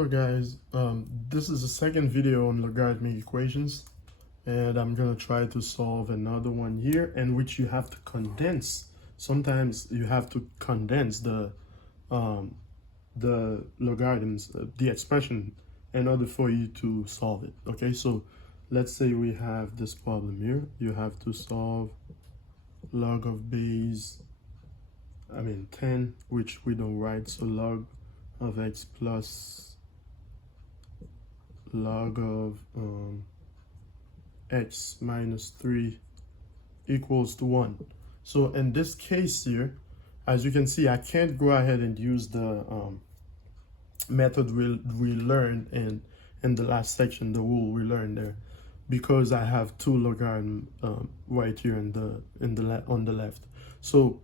So guys, this is the second video on logarithmic equations, and I'm gonna try to solve another one here in which you have to condense. Sometimes you have to condense the logarithms, the expression, in order for you to solve it. Okay, so let's say we have this problem here. You have to solve log of base, 10, which we don't write, so log of x plus log of x minus 3 equals to 1. So in this case here, as you can see, I can't go ahead and use the method we learned in the last section, the rule we learned there, because I have two logarithms right here on the left. So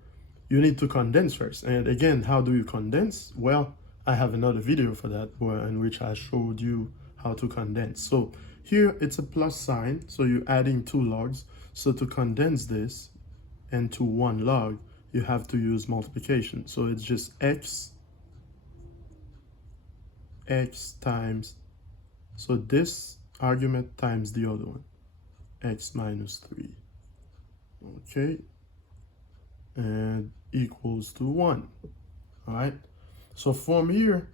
you need to condense first. And again, how do you condense? Well, I have another video for that in which I showed you how to condense. So here it's a plus sign, so you're adding two logs. So to condense this into one log, you have to use multiplication. So it's just x times, so this argument times the other one, x minus 3. Okay, and equals to 1. All right, so from here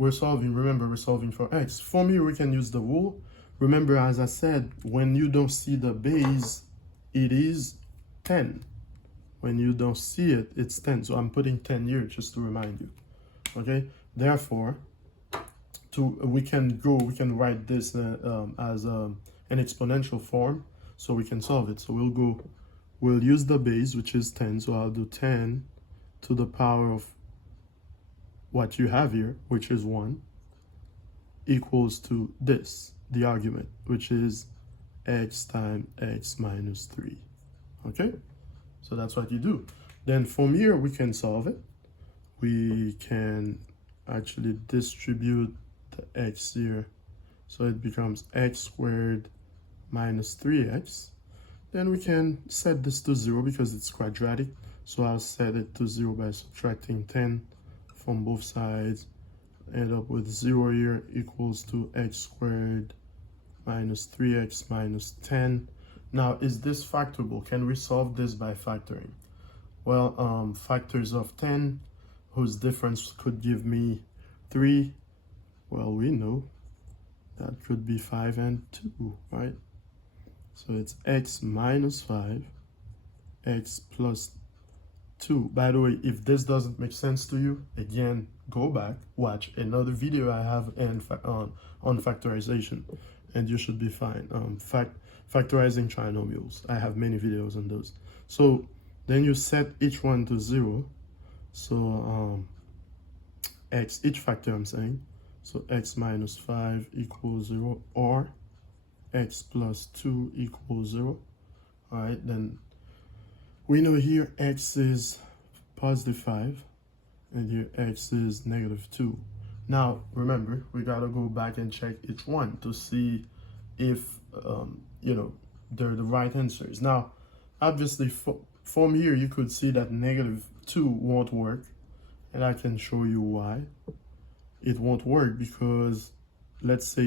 we're solving, remember we're solving for x. From here we can use the rule. Remember, as I said, when you don't see the base, it is 10. When you don't see it, it's 10. So I'm putting 10 here just to remind you. Okay, therefore we can write this as an exponential form, so we can solve it. So we'll use the base, which is 10. So I'll do 10 to the power of what you have here, which is 1, equals to this, the argument, which is x times x minus 3. Okay, so that's what you do. Then from here we can solve it. We can actually distribute the x here, so it becomes x squared minus 3x. Then we can set this to 0 because it's quadratic, so I'll set it to 0 by subtracting 10 from both sides. End up with 0 here, equals to x squared minus 3x minus 10. Now, is this factorable? Can we solve this by factoring? Well, factors of 10 whose difference could give me 3, well, we know that could be 5 and 2, right? So it's x minus 5, x plus 2. By the way, if this doesn't make sense to you, again, go back, watch another video I have on factorization, and you should be fine. Factorizing trinomials, I have many videos on those. So then you set each one to 0. So each factor I'm saying, so x minus 5 equals 0, or x plus 2 equals 0. All right, then we know here x is positive 5, and here x is negative 2. Now, remember, we gotta go back and check each one to see if, they're the right answers. Now, obviously, from here, you could see that negative 2 won't work, and I can show you why it won't work. Because let's say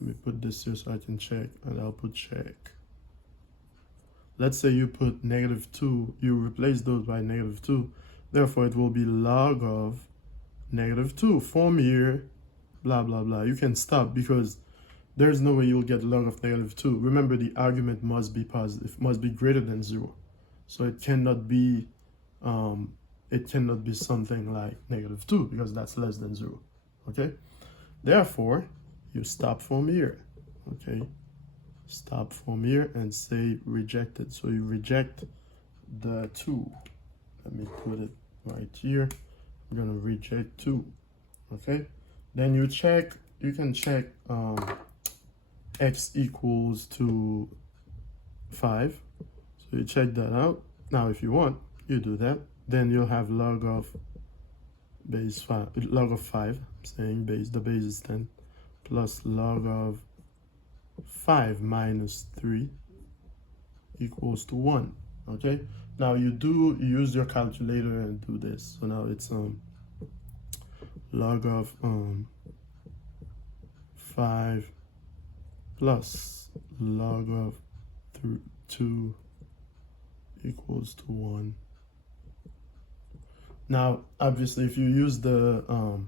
let me put this here so I can check, and I'll put check. Let's say you put negative 2, you replace those by negative 2, therefore it will be log of negative 2. From here, blah, blah, blah. You can stop because there's no way you'll get log of negative 2. Remember, the argument must be positive, must be greater than 0. So it cannot be something like negative 2 because that's less than 0. Okay? Therefore, you stop from here. Okay? Stop from here and say rejected. So you reject the 2. Let me put it right here. I'm gonna reject 2. Okay, then you can check x equals to 5. So you check that out. Now if you want, you do that. Then you'll have log of base 5, log of 5, I'm saying the base is 10, plus log of 5 minus 3 equals to 1. Okay, now you use your calculator and do this. So now it's log of 5 plus log of 2 equals to 1. Now, obviously, if you use the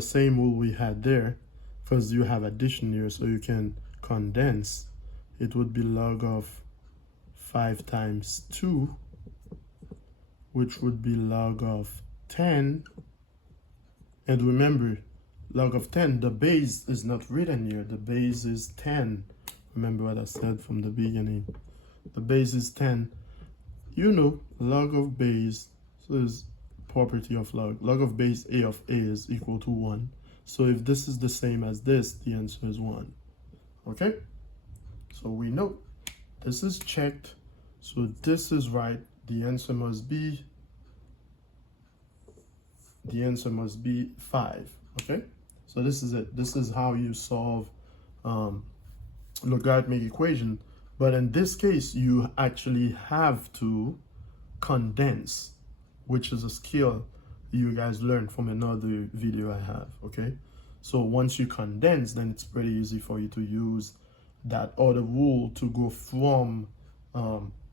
same rule we had there, because you have addition here, so you can condense, it would be log of 5 times 2, which would be log of 10. And remember, log of 10, the base is not written here. The base is 10. Remember what I said from the beginning. The base is 10. You know, log of base, so is property of log. Log of base a of a is equal to 1. So if this is the same as this, the answer is 1. Okay? So we know this is checked. So this is right. The answer must be 5. Okay? So this is it. This is how you solve logarithmic equation. But in this case, you actually have to condense, which is a skill you guys learned from another video I have, okay? So once you condense, then it's pretty easy for you to use that other rule to go from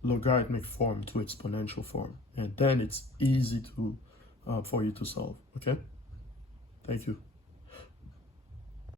logarithmic form to exponential form. And then it's easy to for you to solve, okay? Thank you.